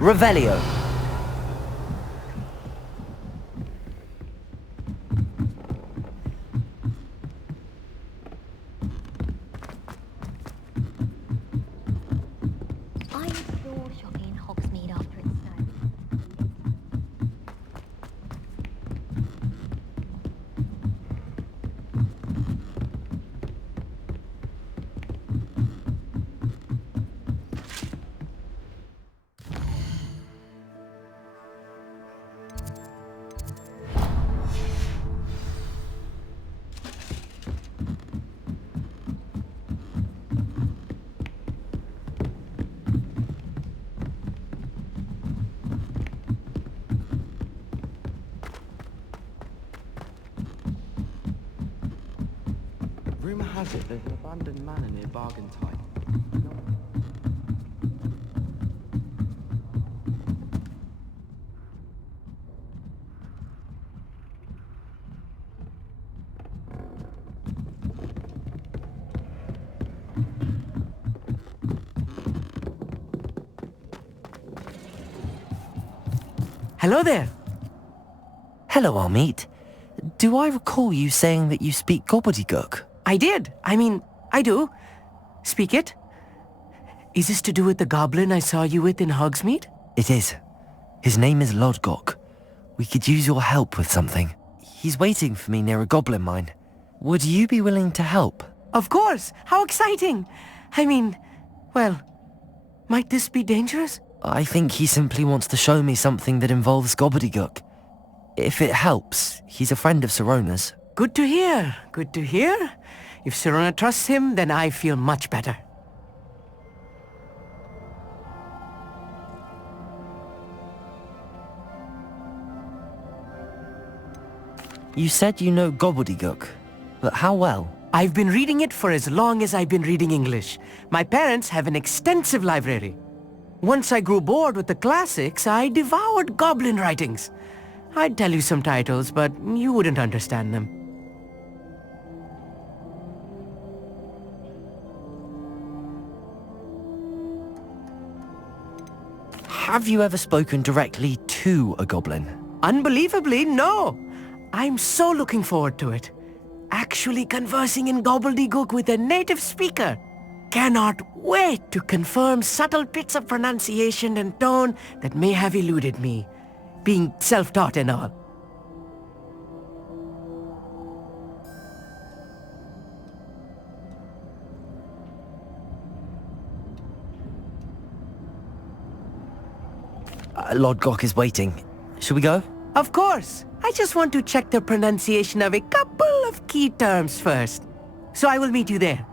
Revelio. I adore shopping in Hogsmeade after it snows. Rumour has it there's an abandoned manor near Bargentine. Hello there. Hello, Armeet. Do I recall you saying that you speak gobbledygook? I did. I do. Speak it. Is this to do with the goblin I saw you with in Hogsmeade? It is. His name is Lodgok. We could use your help with something. He's waiting for me near a goblin mine. Would you be willing to help? Of course. How exciting. Well, might this be dangerous? I think he simply wants to show me something that involves gobbledygook. If it helps, he's a friend of Sirona's. Good to hear. Good to hear. If Sirona trusts him, then I feel much better. You said you know gobbledygook, but how well? I've been reading it for as long as I've been reading English. My parents have an extensive library. Once I grew bored with the classics, I devoured goblin writings. I'd tell you some titles, but you wouldn't understand them. Have you ever spoken directly to a goblin? Unbelievably, no. I'm so looking forward to it. Actually conversing in gobbledygook with a native speaker. Cannot wait to confirm subtle bits of pronunciation and tone that may have eluded me, being self-taught and all. Lodgok is waiting. Shall we go? Of course. I just want to check the pronunciation of a couple of key terms first. So I will meet you there.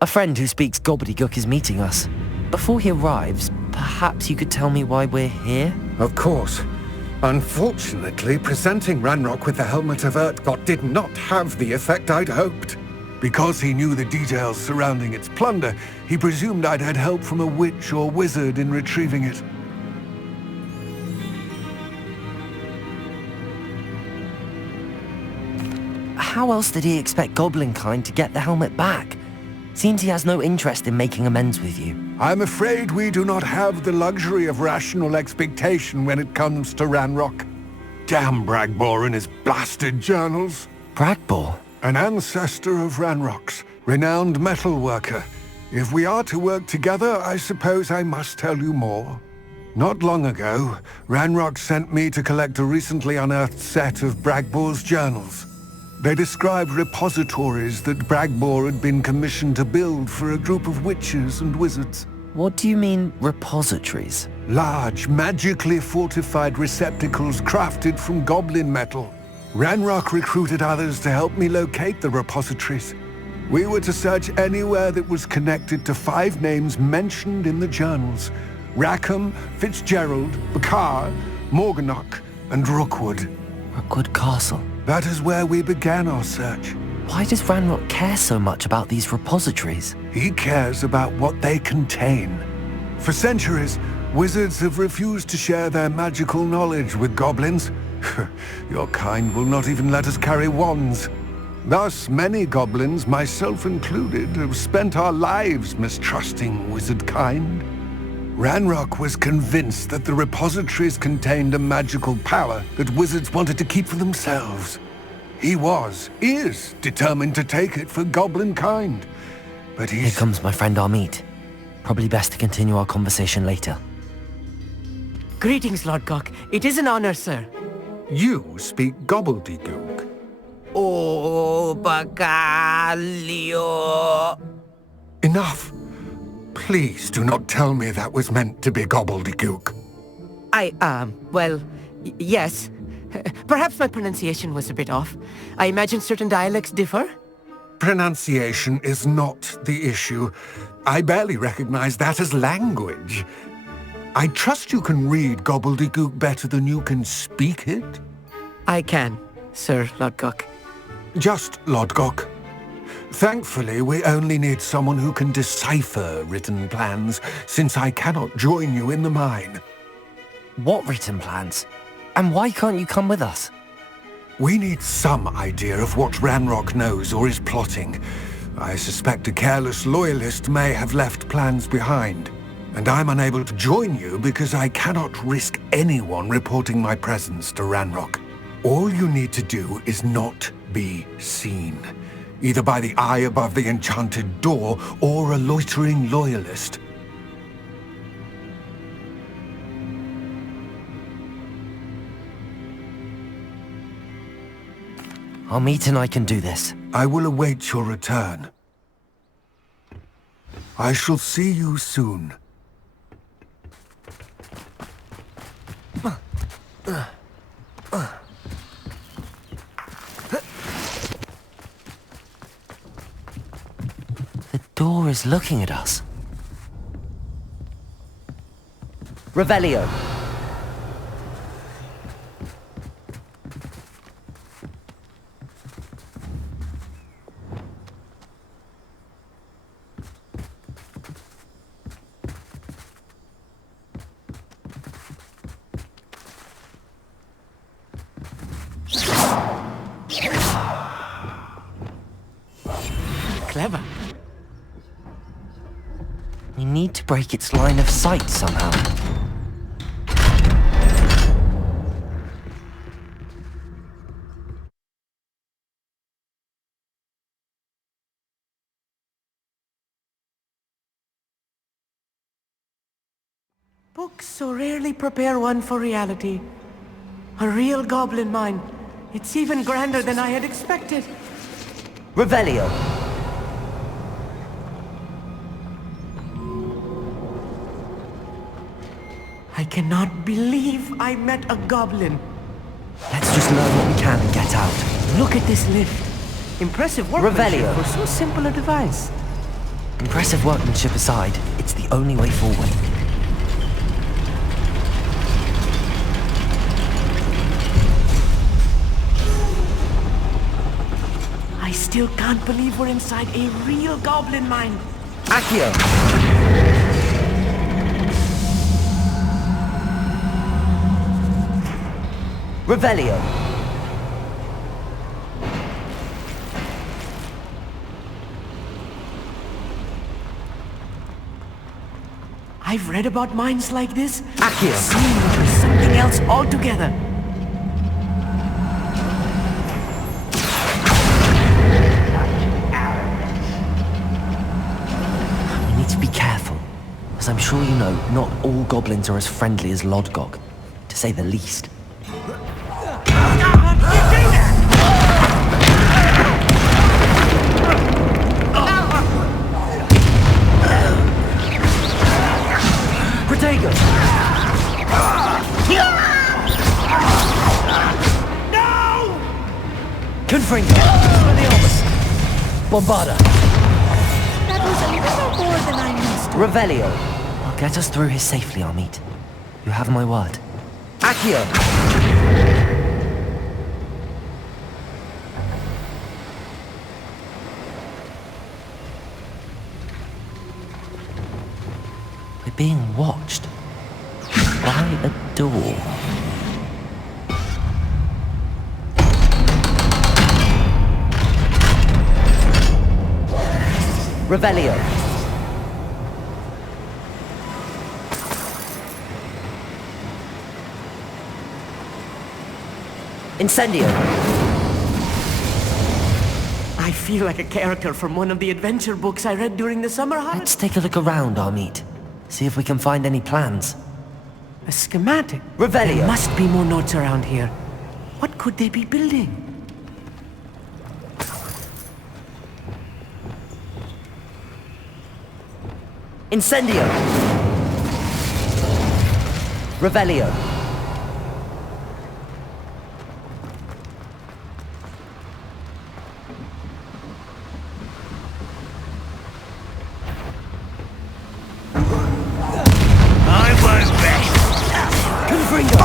A friend who speaks gobbledygook is meeting us. Before he arrives, perhaps you could tell me why we're here? Of course. Unfortunately, presenting Ranrock with the Helmet of Urtkot did not have the effect I'd hoped. Because he knew the details surrounding its plunder, he presumed I'd had help from a witch or wizard in retrieving it. How else did he expect Goblinkind to get the helmet back? Seems he has no interest in making amends with you. I'm afraid we do not have the luxury of rational expectation when it comes to Ranrock. Damn Bragbor and his blasted journals. Bragbor? An ancestor of Ranrock's, renowned metalworker. If we are to work together, I suppose I must tell you more. Not long ago, Ranrock sent me to collect a recently unearthed set of Bragbor's journals. They described repositories that Bragbor had been commissioned to build for a group of witches and wizards. What do you mean, repositories? Large, magically fortified receptacles crafted from goblin metal. Ranrock recruited others to help me locate the repositories. We were to search anywhere that was connected to 5 names mentioned in the journals: Rackham, Fitzgerald, Bakar, Morganach, and Rookwood. Rookwood Castle. That is where we began our search. Why does Ranrock care so much about these repositories? He cares about what they contain. For centuries, wizards have refused to share their magical knowledge with goblins. Your kind will not even let us carry wands. Thus, many goblins, myself included, have spent our lives mistrusting wizard kind. Ranrock was convinced that the repositories contained a magical power that wizards wanted to keep for themselves. He is determined to take it for goblin kind. But Here comes my friend Amit. Probably best to continue our conversation later. Greetings, Lord Gok. It is an honor, sir. You speak gobbledygook. Oh, Bagalio. Enough. Please do not tell me that was meant to be gobbledygook. Yes. Perhaps my pronunciation was a bit off. I imagine certain dialects differ? Pronunciation is not the issue. I barely recognize that as language. I trust you can read gobbledygook better than you can speak it? I can, Sir Lord Gok. Just Lord Gok. Thankfully, we only need someone who can decipher written plans, since I cannot join you in the mine. What written plans? And why can't you come with us? We need some idea of what Ranrock knows or is plotting. I suspect a careless loyalist may have left plans behind. And I'm unable to join you because I cannot risk anyone reporting my presence to Ranrock. All you need to do is not be seen, either by the eye above the enchanted door or a loitering loyalist. Amit and I can do this. I will await your return. I shall see you soon. The door is looking at us. Revelio. Clever. We need to break its line of sight somehow. Books so rarely prepare one for reality. A real goblin mine. It's even grander than I had expected. Revelio. I cannot believe I met a goblin. Let's just learn what we can and get out. Look at this lift. Impressive workmanship Revelio. for so simple a device. Impressive workmanship aside, it's the only way forward. I still can't believe we're inside a real goblin mine. Accio. Revelio. I've read about mines like this. Accio. Seeing them is something else altogether. We need to be careful. As I'm sure you know, not all goblins are as friendly as Lodgok, to say the least. Protego. Bombarda. That was a little more than I'm used to. Revelio. I'll get us through here safely, Amit. You have my word. Accio. We're being watched. By a door. Revelio. Incendio. I feel like a character from one of the adventure books I read during the summer holidays. Let's take a look around, Amit. See if we can find any plans. A schematic. Revelio. There must be more notes around here. What could they be building? Incendio. Revelio. Confringo.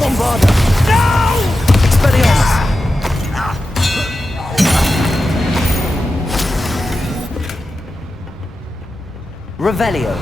Bombarda. No! Expelliarmus. Revelio.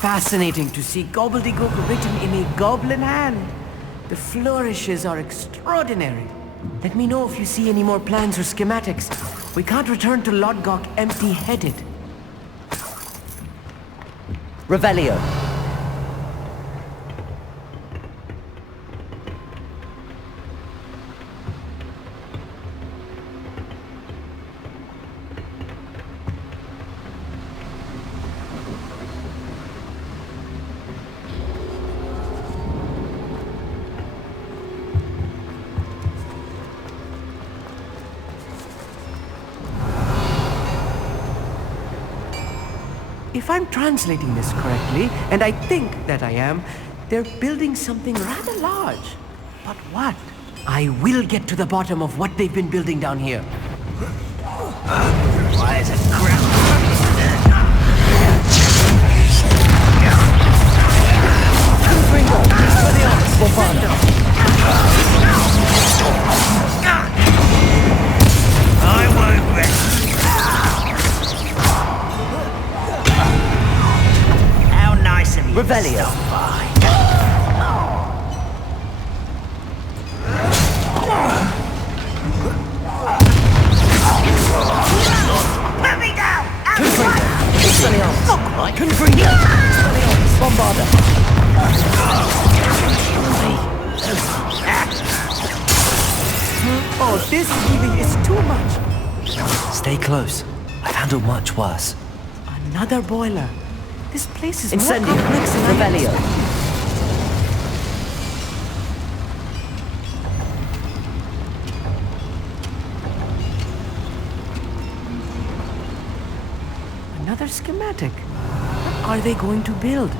Fascinating to see gobbledygook written in a goblin hand. The flourishes are extraordinary. Let me know if you see any more plans or schematics. We can't return to Lodgok empty-headed. Revelio. If I'm translating this correctly, and I think that I am, they're building something rather large. But what? I will get to the bottom of what they've been building down here. Why is it ground? Confringo. Expelliarmus. Bombarda. I won't rest. How nice of you. Revelio. Put me down! Expelliarmus. Not quite. Confringo. Expelliarmus. Bombarda. Oh, this really is too much. Stay close. I've handled much worse. Another boiler. This place is Incendio. more complex than I Revelio. expected. Another schematic. What are they going to build?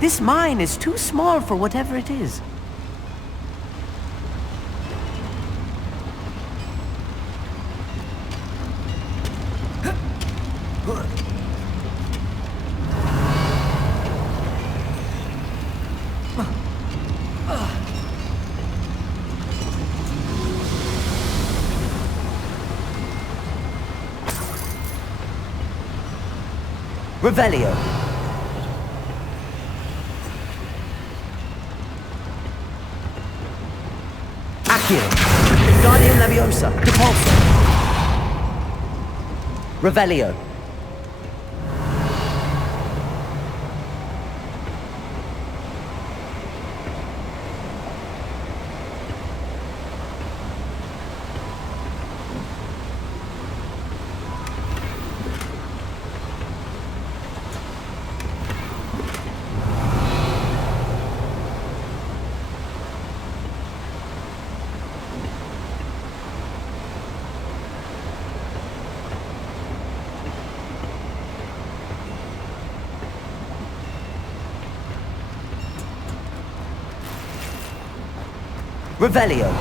This mine is too small for whatever it is. Revelio. Accio. Guardian Leviosa. Depulso. Revelio. Revelio.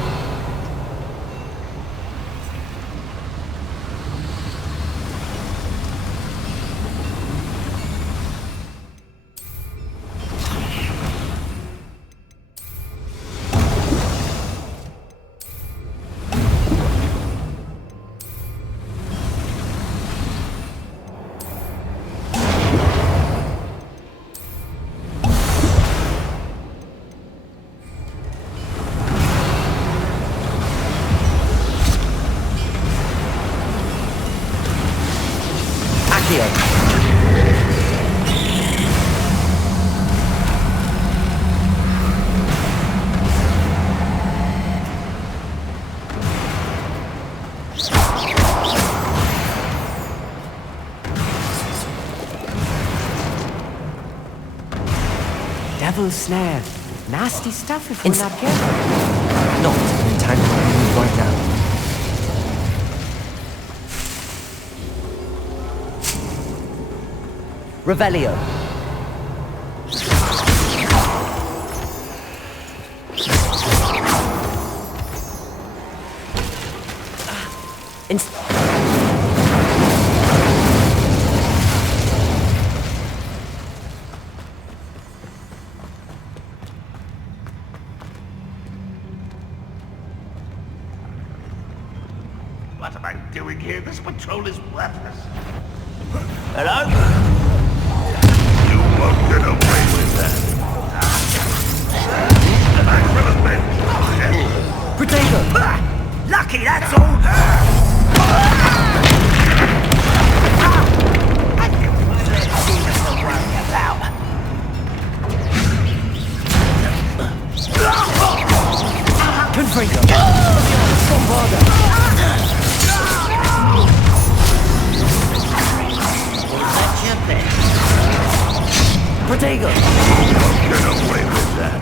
Devil's snare. Nasty stuff if we're not careful. Not in time to move right now. Revelio. What am I doing here? This patrol is worthless. Hello? You won't get away with that. And I will avenge. Potato! Lucky, that's all! Confringo! Bombarda! Protego! Get away with that.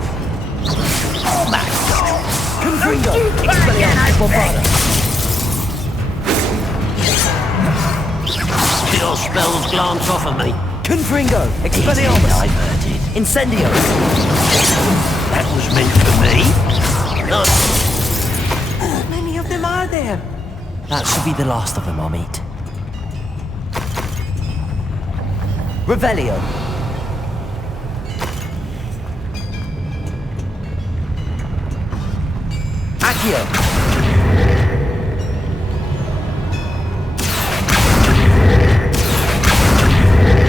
Confringo! Expelliarmus! Bombarda! Your spells glance off of me. Confringo! Expelliarmus! Diverted. Incendio! That was meant for me. Not How many of them are there? That should be the last of them, I'll meet. Revelio! Accio!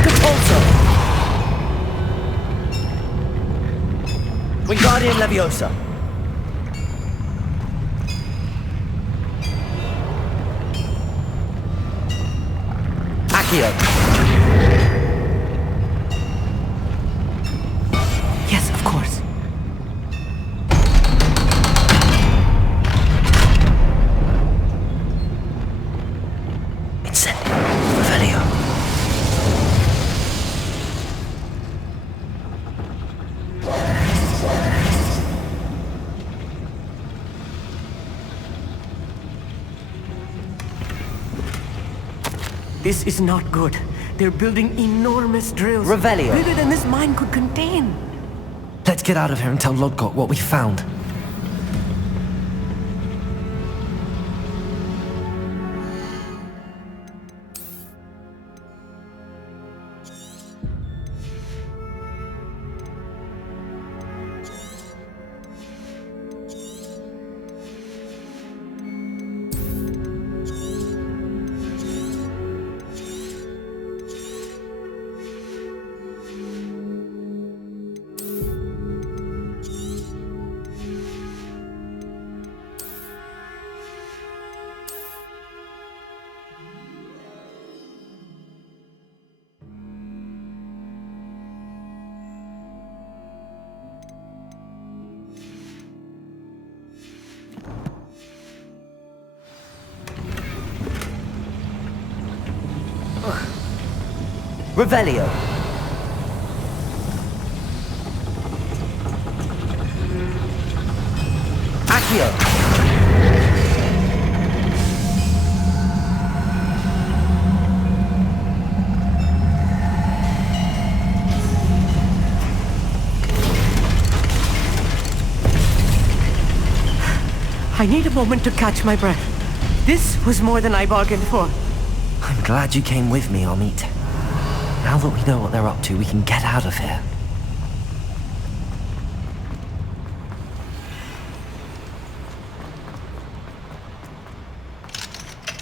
Depulso! Wingardium Leviosa! Accio! Yes, of course. Incendio. Revelio. This is not good. They're building enormous drills. Revelio. Bigger than this mine could contain. Let's get out of here and tell Lodgok what we found. Revelio! Accio! I need a moment to catch my breath. This was more than I bargained for. I'm glad you came with me, Amit. Now that we know what they're up to, we can get out of here.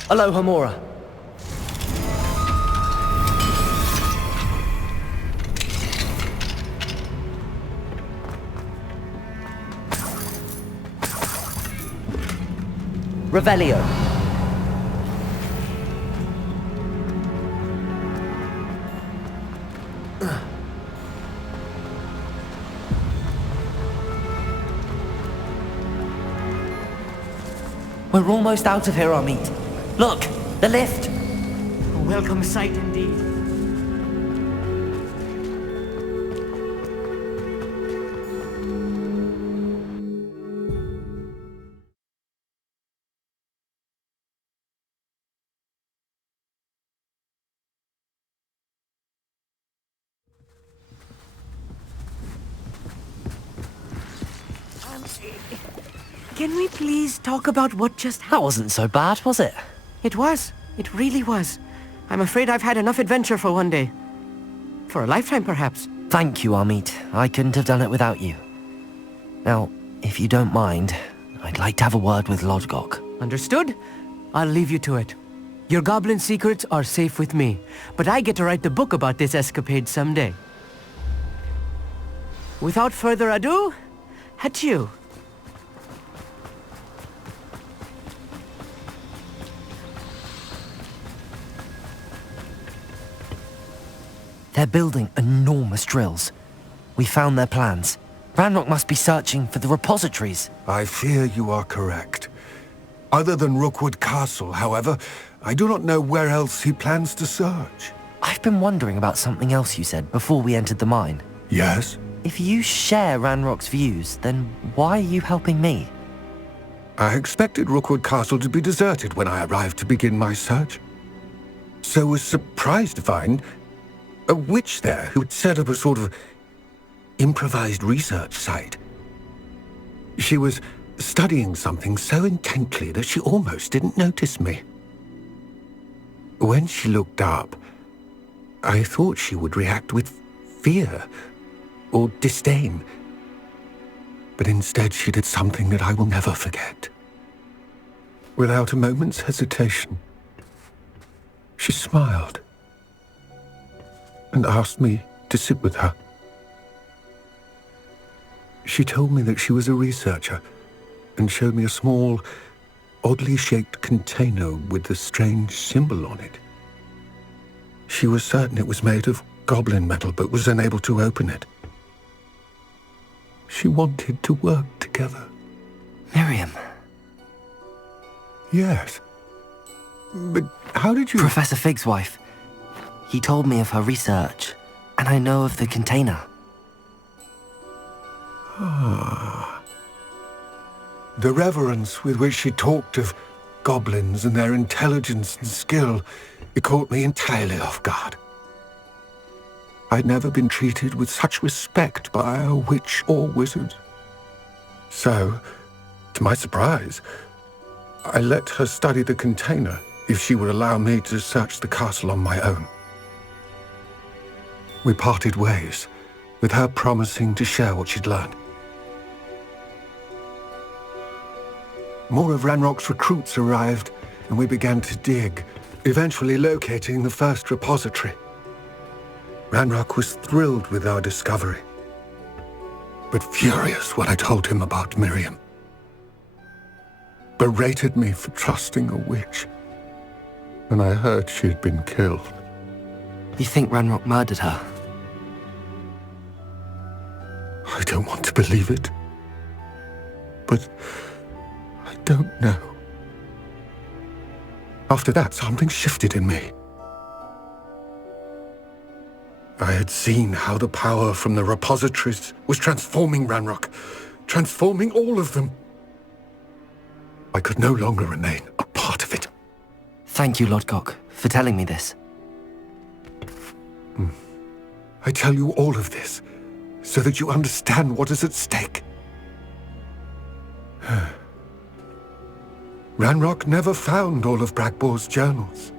Aloha Mora. Revelio. We're almost out of here, Amit. Look, the lift. A welcome sight indeed. Can we please talk about what just happened? That wasn't so bad, was it? It was. It really was. I'm afraid I've had enough adventure for one day. For a lifetime, perhaps. Thank you, Amit. I couldn't have done it without you. Now, if you don't mind, I'd like to have a word with Lodgok. Understood? I'll leave you to it. Your goblin secrets are safe with me, but I get to write the book about this escapade someday. Without further ado, adieu. They're building enormous drills. We found their plans. Ranrock must be searching for the repositories. I fear you are correct. Other than Rookwood Castle, however, I do not know where else he plans to search. I've been wondering about something else you said before we entered the mine. Yes? If you share Ranrock's views, then why are you helping me? I expected Rookwood Castle to be deserted when I arrived to begin my search. So was surprised to find a witch there who had set up a sort of improvised research site. She was studying something so intently that she almost didn't notice me. When she looked up, I thought she would react with fear or disdain. But instead she did something that I will never forget. Without a moment's hesitation, she smiled and asked me to sit with her. She told me that she was a researcher and showed me a small, oddly shaped container with a strange symbol on it. She was certain it was made of goblin metal but was unable to open it. She wanted to work together. Miriam. Yes. But how did you... Professor Fig's wife. He told me of her research, and I know of the container. Ah. The reverence with which she talked of goblins and their intelligence and skill, it caught me entirely off guard. I'd never been treated with such respect by a witch or wizard. So, to my surprise, I let her study the container if she would allow me to search the castle on my own. We parted ways, with her promising to share what she'd learned. More of Ranrock's recruits arrived, and we began to dig, eventually locating the first repository. Ranrock was thrilled with our discovery, but furious when I told him about Miriam. Berated me for trusting a witch, and I heard she had been killed. You think Ranrock murdered her? I don't want to believe it, but I don't know. After that, something shifted in me. I had seen how the power from the repositories was transforming Ranrock, transforming all of them. I could no longer remain a part of it. Thank you, Lodgok, for telling me this. I tell you all of this so that you understand what is at stake. Ranrock never found all of Bragbor's journals.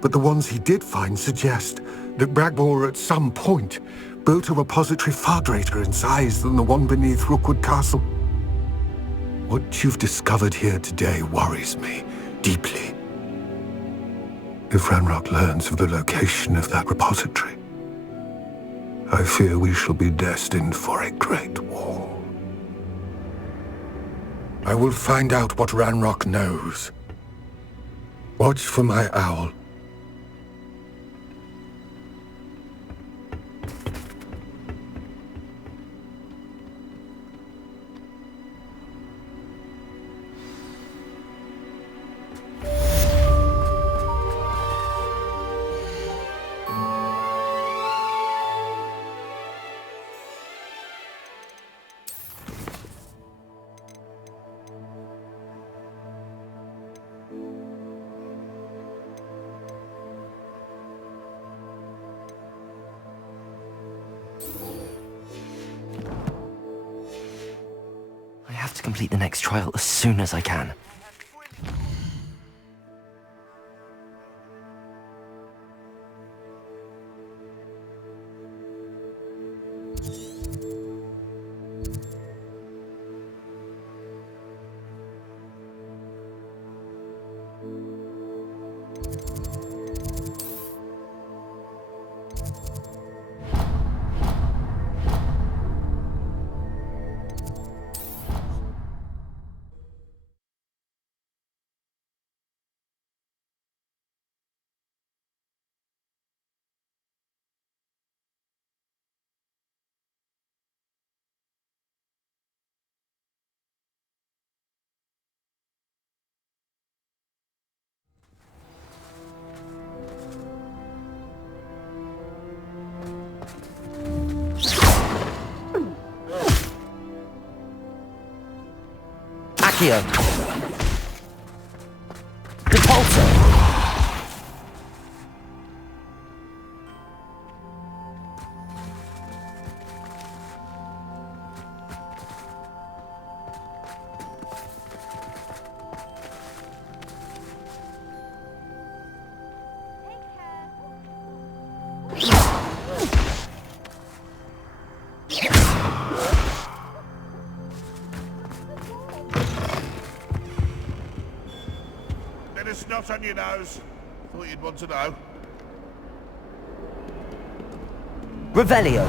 But the ones he did find suggest that Bragbor at some point built a repository far greater in size than the one beneath Rookwood Castle. What you've discovered here today worries me deeply. If Ranrock learns of the location of that repository, I fear we shall be destined for a great war. I will find out what Ranrock knows. Watch for my owl. I have to complete the next trial as soon as I can. Accio. Repulsor. Bit of snot on your nose. Thought you'd want to know. Revelio.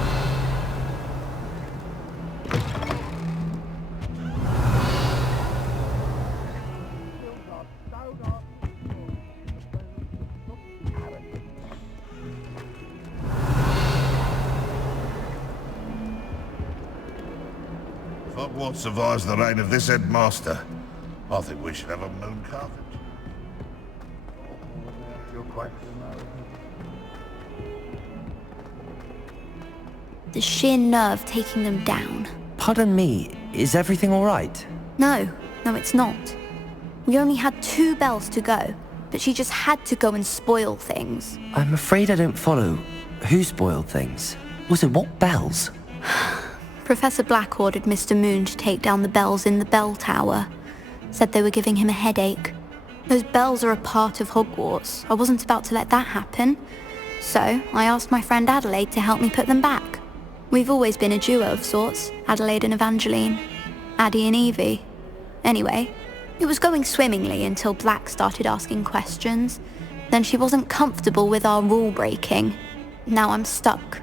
If Hogwarts survives the reign of this headmaster, I think we should have a moon carpet. You're quite The sheer nerve taking them down. Pardon me, is everything all right? No, it's not. We only had 2 bells to go, but she just had to go and spoil things. I'm afraid I don't follow. Who spoiled things? Was it what bells? Professor Black ordered Mr. Moon to take down the bells in the bell tower. Said they were giving him a headache. Those bells are a part of Hogwarts. I wasn't about to let that happen. So I asked my friend Adelaide to help me put them back. We've always been a duo of sorts, Adelaide and Evangeline. Addie and Evie. Anyway, it was going swimmingly until Black started asking questions. Then she wasn't comfortable with our rule breaking. Now I'm stuck,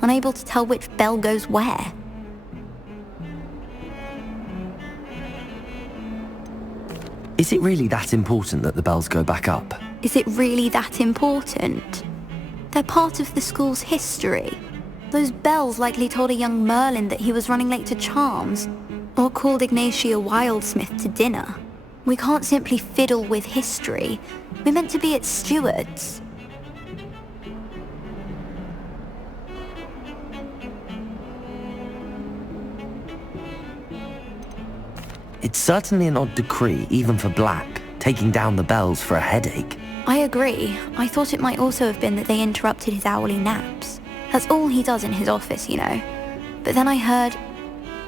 unable to tell which bell goes where. Is it really that important that the bells go back up? Is it really that important? They're part of the school's history. Those bells likely told a young Merlin that he was running late to Charms, or called Ignatia Wildsmith to dinner. We can't simply fiddle with history. We're meant to be its stewards. It's certainly an odd decree, even for Black, taking down the bells for a headache. I agree. I thought it might also have been that they interrupted his hourly naps. That's all he does in his office, you know. But then I heard...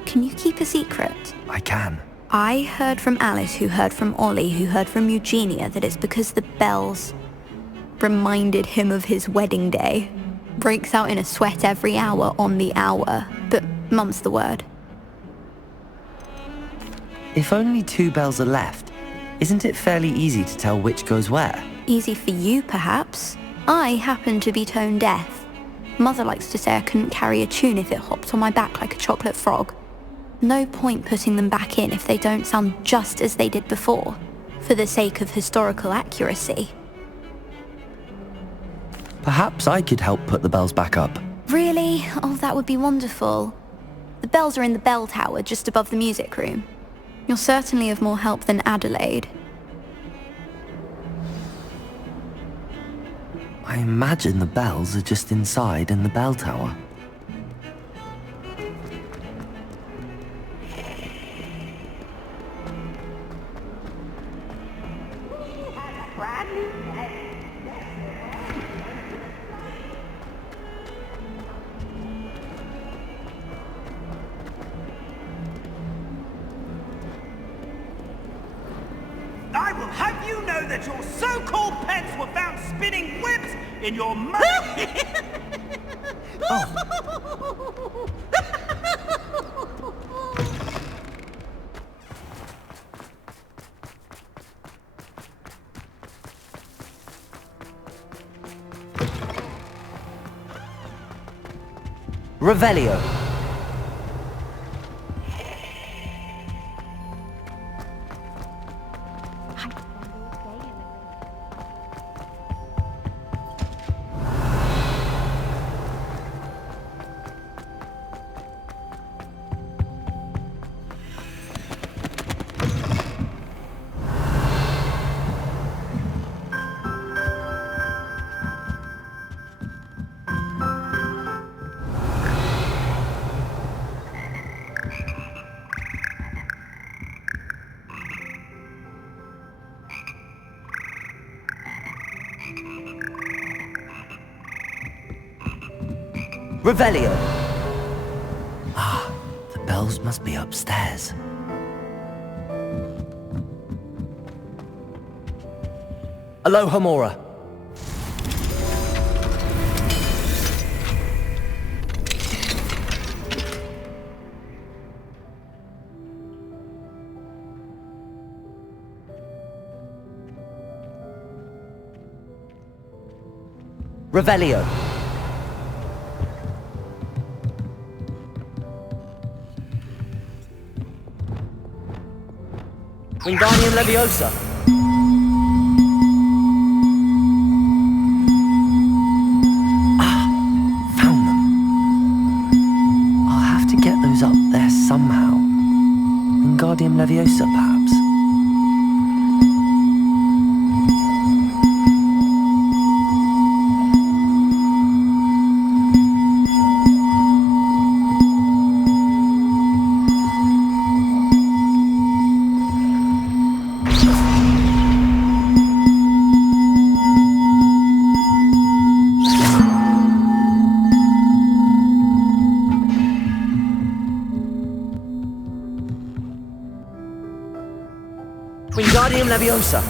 Can you keep a secret? I can. I heard from Alice, who heard from Ollie, who heard from Eugenia, that it's because the bells reminded him of his wedding day. Breaks out in a sweat every hour on the hour, but mum's the word. If only 2 bells are left, isn't it fairly easy to tell which goes where? Easy for you, perhaps. I happen to be tone deaf. Mother likes to say I couldn't carry a tune if it hopped on my back like a chocolate frog. No point putting them back in if they don't sound just as they did before, for the sake of historical accuracy. Perhaps I could help put the bells back up. Really? Oh, that would be wonderful. The bells are in the bell tower just above the music room. You're certainly of more help than Adelaide. I imagine the bells are just inside in the bell tower. I will have you know that your so-called pets were found spinning webs in your mouth. Revelio. Revelio. The bells must be upstairs. Alohomora. Revelio. Wingardium Leviosa. Found them. I'll have to get those up there somehow. Wingardium Leviosa, perhaps. Wingardium Leviosa.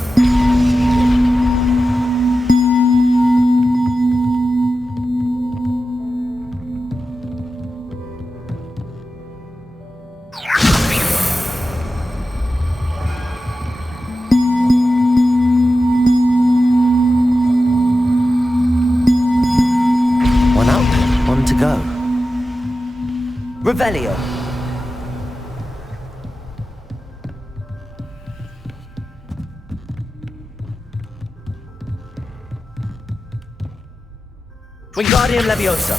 One up, one to go. Revelio. Wingardium Leviosa.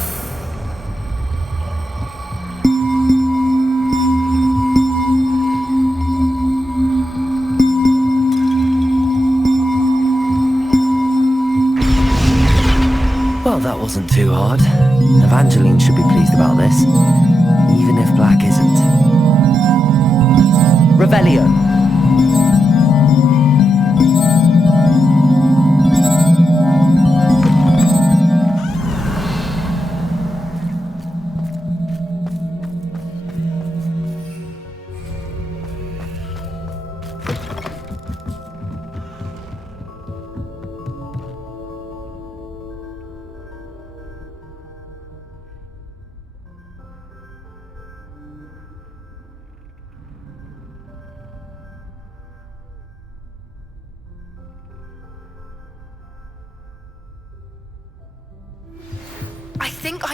Well, that wasn't too hard. Evangeline should be pleased about this, even if Black isn't. Revelio.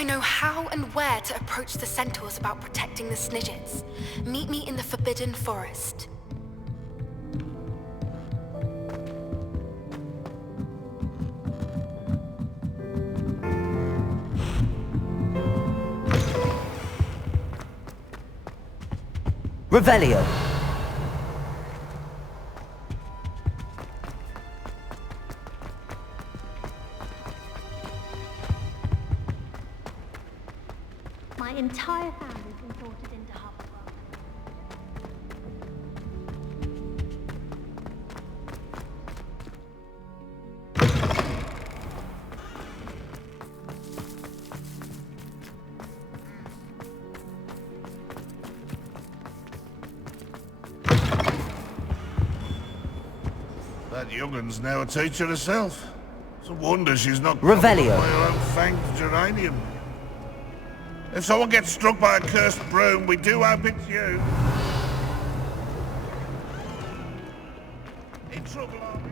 I know how and where to approach the centaurs about protecting the Snidgets. Meet me in the Forbidden Forest. Revelio. My entire family's been imported into Hogwarts. That young'un's now a teacher herself. It's a wonder she's not Revelio. by her own fanged geranium. If someone gets struck by a cursed broom, we do hope it's you. In trouble, are we?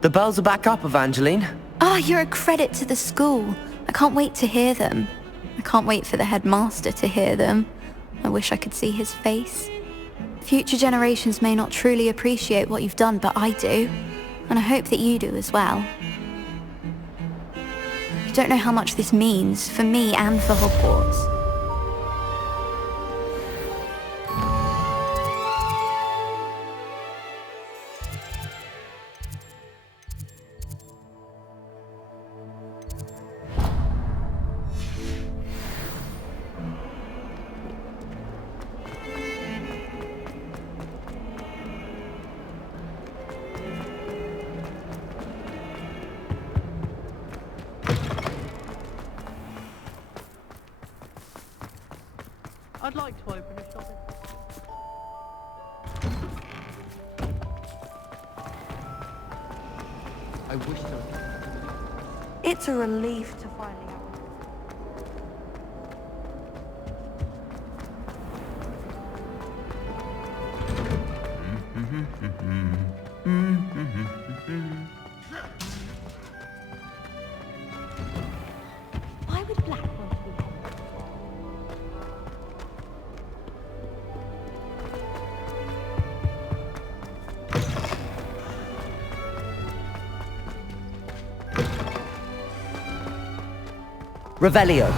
The bells are back up, Evangeline. Oh, you're a credit to the school. I can't wait to hear them. I can't wait for the headmaster to hear them. I wish I could see his face. Future generations may not truly appreciate what you've done, but I do. And I hope that you do as well. You don't know how much this means for me and for Hogwarts. I'd like to open a shop. I wish to... It's a relief to finally have Why would Black want to be head? Revelio.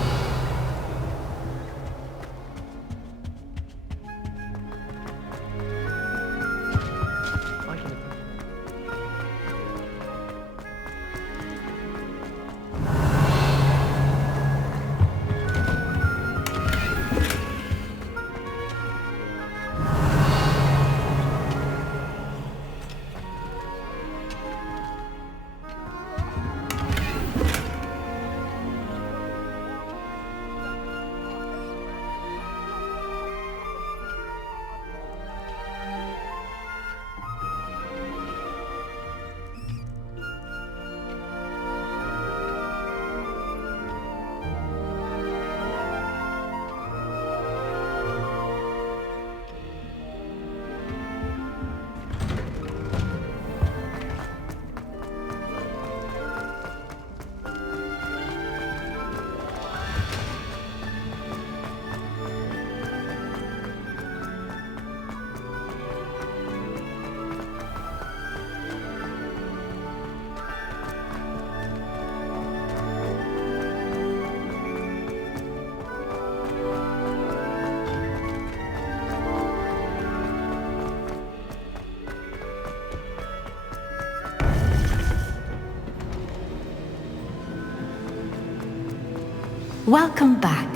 Welcome back.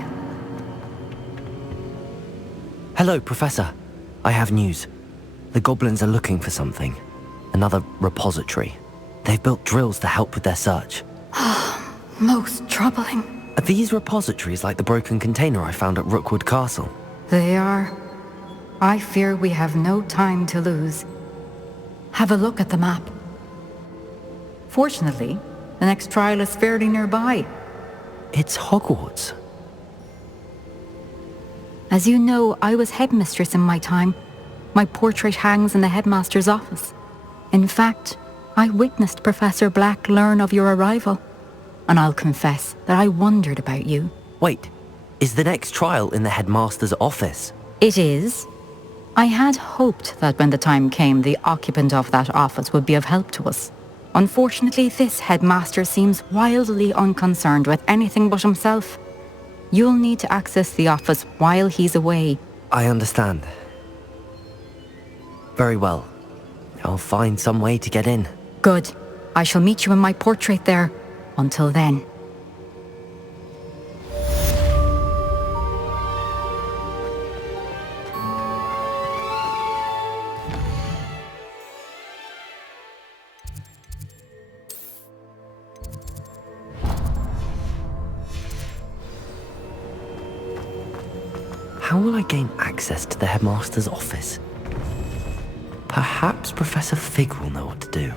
Hello, Professor. I have news. The goblins are looking for something. Another repository. They've built drills to help with their search. Most troubling. Are these repositories like the broken container I found at Rookwood Castle? They are. I fear we have no time to lose. Have a look at the map. Fortunately, the next trial is fairly nearby. It's Hogwarts. As you know, I was headmistress in my time. My portrait hangs in the headmaster's office. In fact, I witnessed Professor Black learn of your arrival. And I'll confess that I wondered about you. Wait, is the next trial in the headmaster's office? It is. I had hoped that when the time came, the occupant of that office would be of help to us. Unfortunately, this headmaster seems wildly unconcerned with anything but himself. You'll need to access the office while he's away. I understand. Very well. I'll find some way to get in. Good. I shall meet you in my portrait there. Until then. How will I gain access to the headmaster's office? Perhaps Professor Fig will know what to do.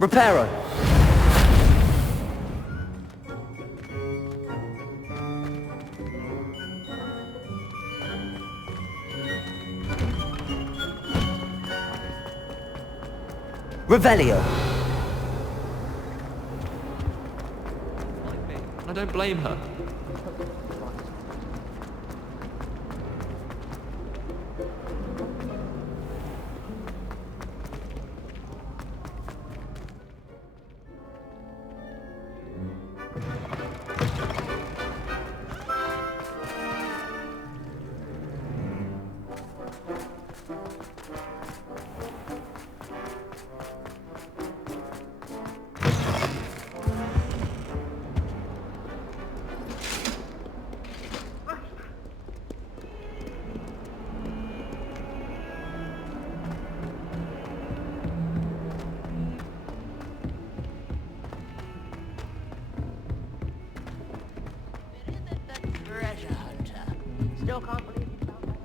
Reparo. Revelio. I don't blame her. Still can't believe you found that.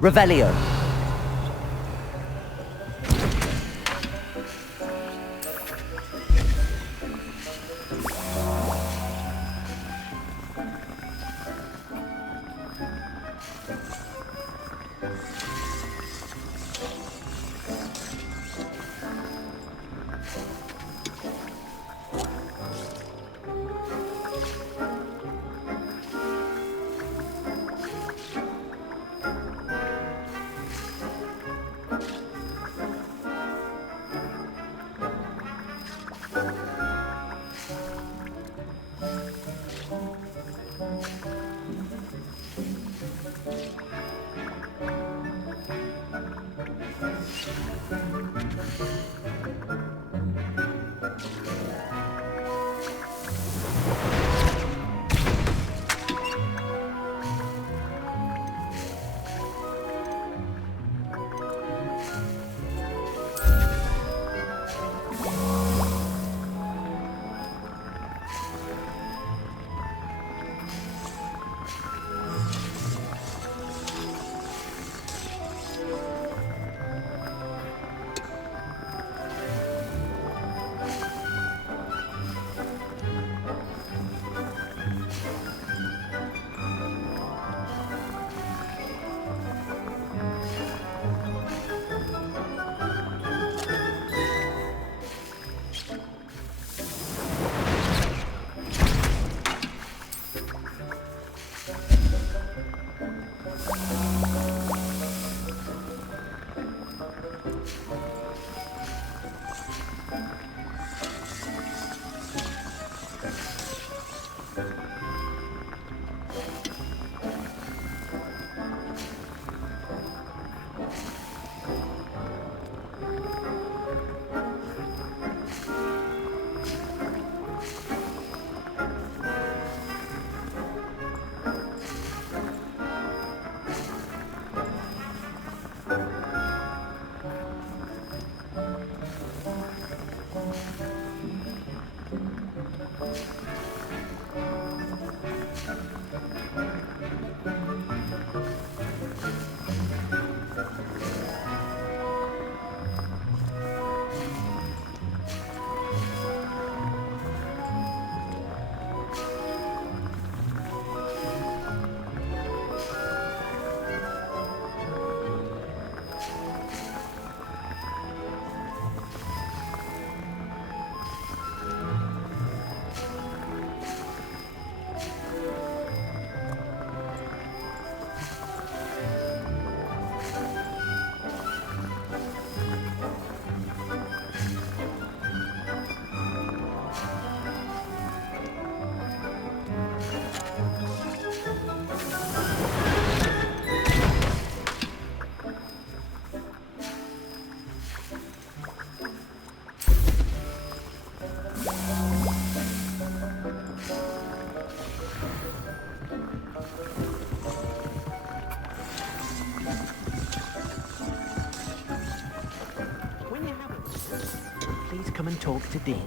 Revelio. please come and talk to Deke?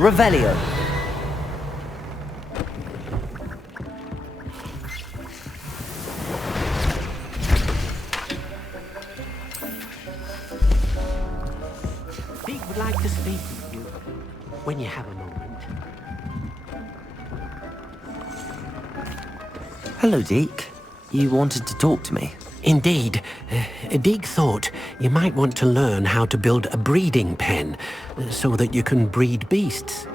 Revelio. Deke would like to speak with you when you have a moment. Hello, Deke. You wanted to talk to me? Indeed. Deke thought you might want to learn how to build a breeding pen so that you can breed beasts.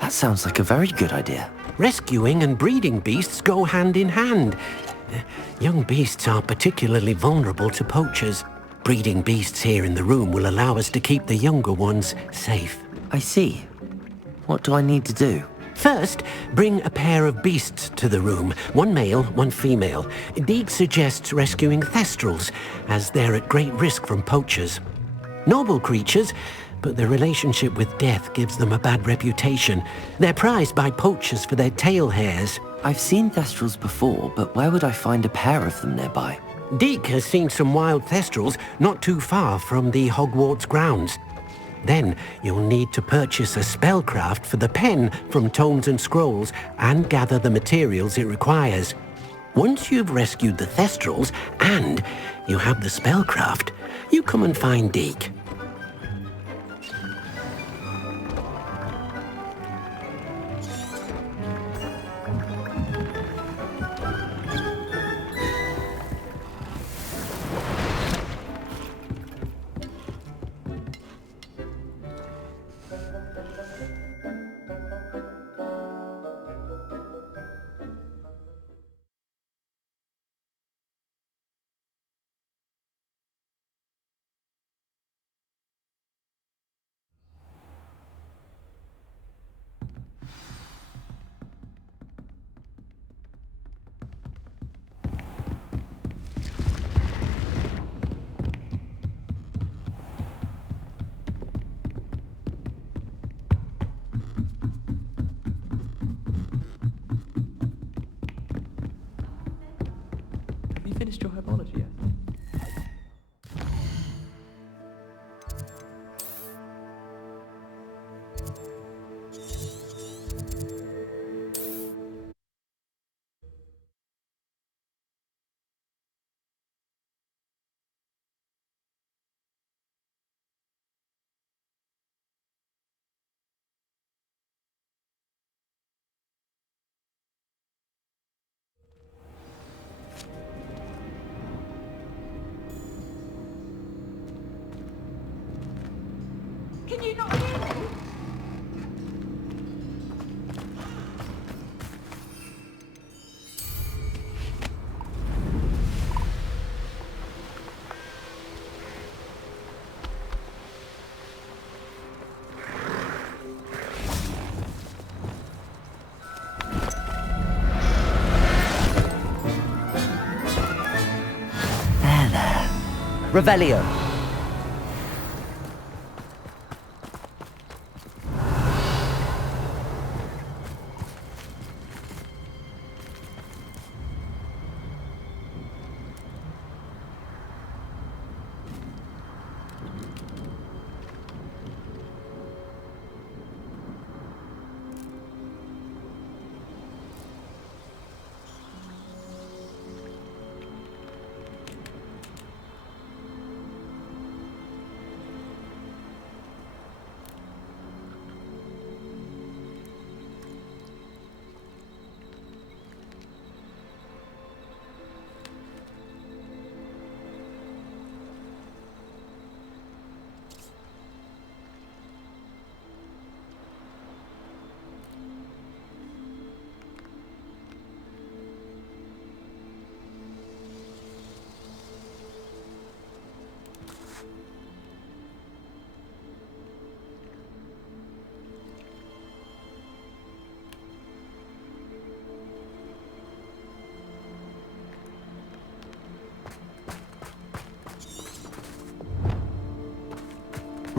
That sounds like a very good idea. Rescuing and breeding beasts go hand in hand. Young beasts are particularly vulnerable to poachers. Breeding beasts here in the room will allow us to keep the younger ones safe. I see. What do I need to do? First, bring a pair of beasts to the room. One male, one female. Deke suggests rescuing thestrals, as they're at great risk from poachers. Noble creatures, but their relationship with death gives them a bad reputation. They're prized by poachers for their tail hairs. I've seen thestrals before, but where would I find a pair of them nearby? Deke has seen some wild thestrals not too far from the Hogwarts grounds. Then you'll need to purchase a spellcraft for the pen from Tomes and Scrolls and gather the materials it requires. Once you've rescued the thestrals and you have the spellcraft, you come and find Deke. Finished your herbology yet? Can you not hear me? There. Revelio.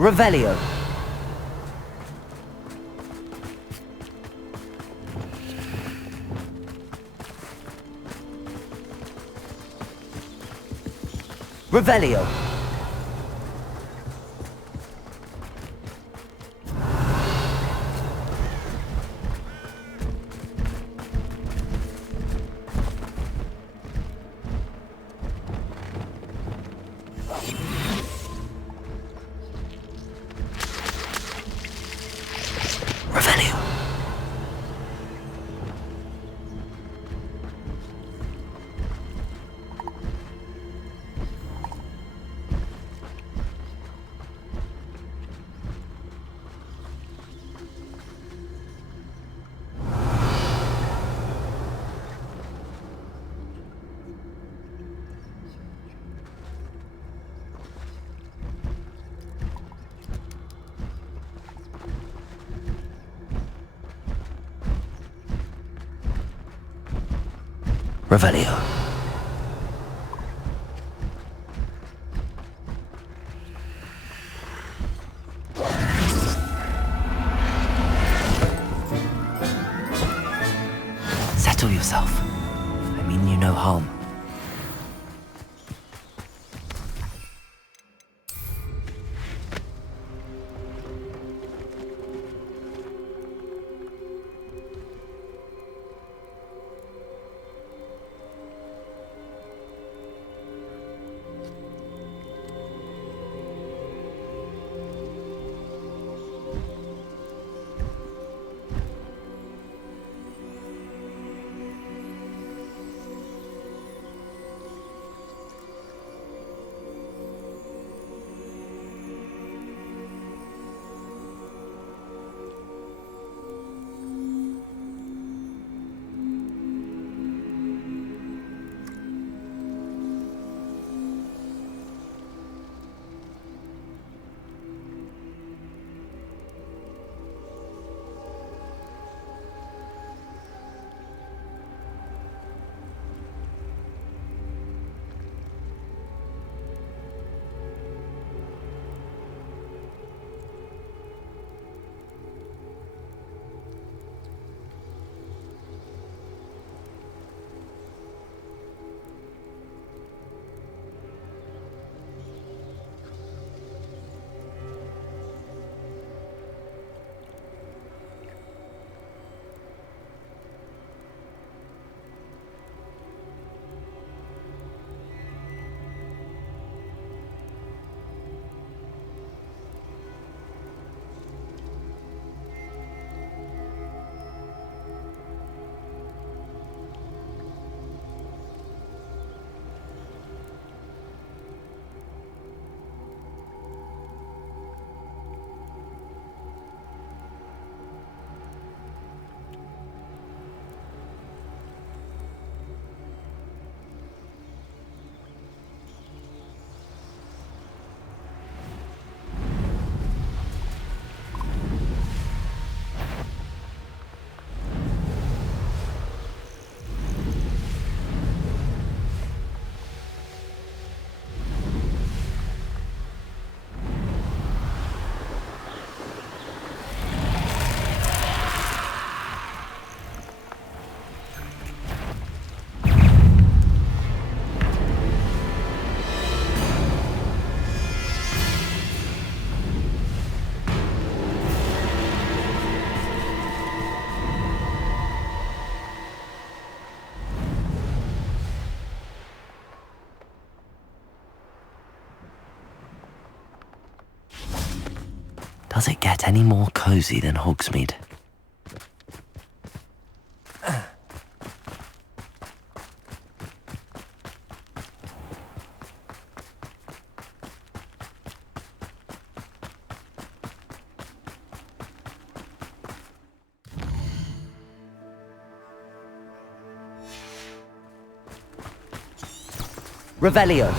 Revelio. Revelio. Revelio. Revelio. Settle yourself. I mean you no harm. Does it get any more cozy than Hogsmeade? Revelio.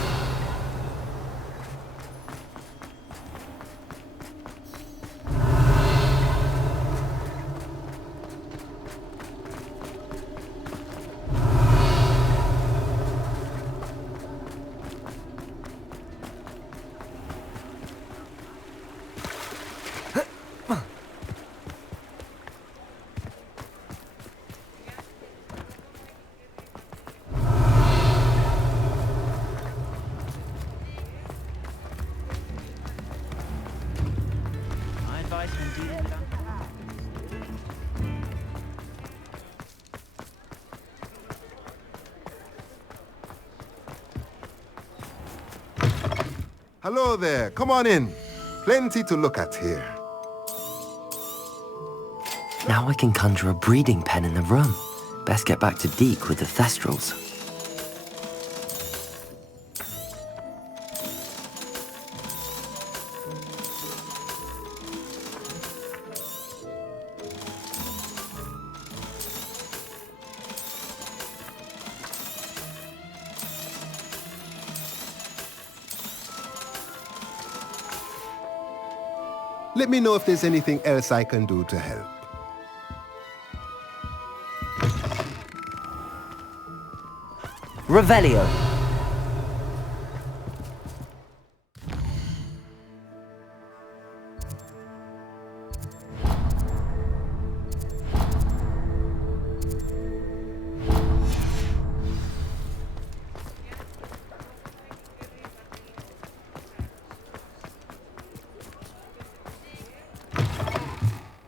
Hello there, come on in. Plenty to look at here. Now I can conjure a breeding pen in the room. Best get back to Deke with the Thestrals. Let me know if there's anything else I can do to help. Revelio.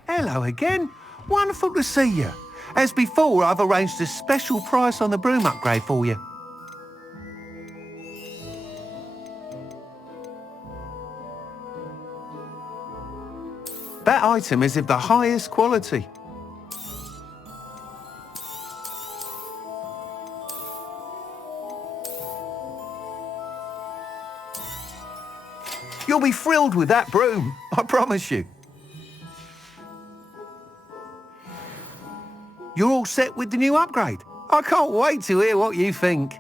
Hello again. Wonderful to see you. As before, I've arranged a special price on the broom upgrade for you. That item is of the highest quality. You'll be thrilled with that broom, I promise you. You're all set with the new upgrade. I can't wait to hear what you think.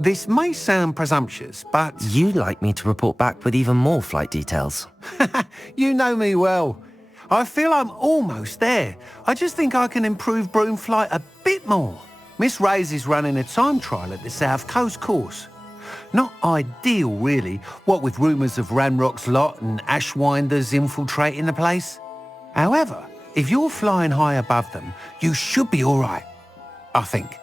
This may sound presumptuous, but... You'd like me to report back with even more flight details. You know me well. I feel I'm almost there. I just think I can improve broom flight a bit more. Miss Ray's is running a time trial at the South Coast course. Not ideal, really, what with rumours of Ranrock's lot and Ashwinders infiltrating the place. However, if you're flying high above them, you should be all right, I think.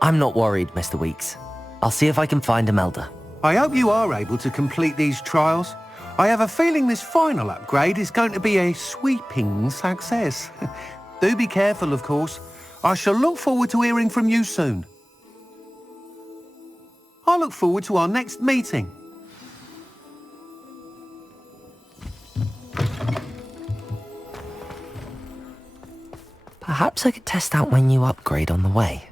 I'm not worried, Mr. Weeks. I'll see if I can find Imelda. I hope you are able to complete these trials. I have a feeling this final upgrade is going to be a sweeping success. Do be careful, of course. I shall look forward to hearing from you soon. I look forward to our next meeting. Perhaps I could test out my new upgrade on the way.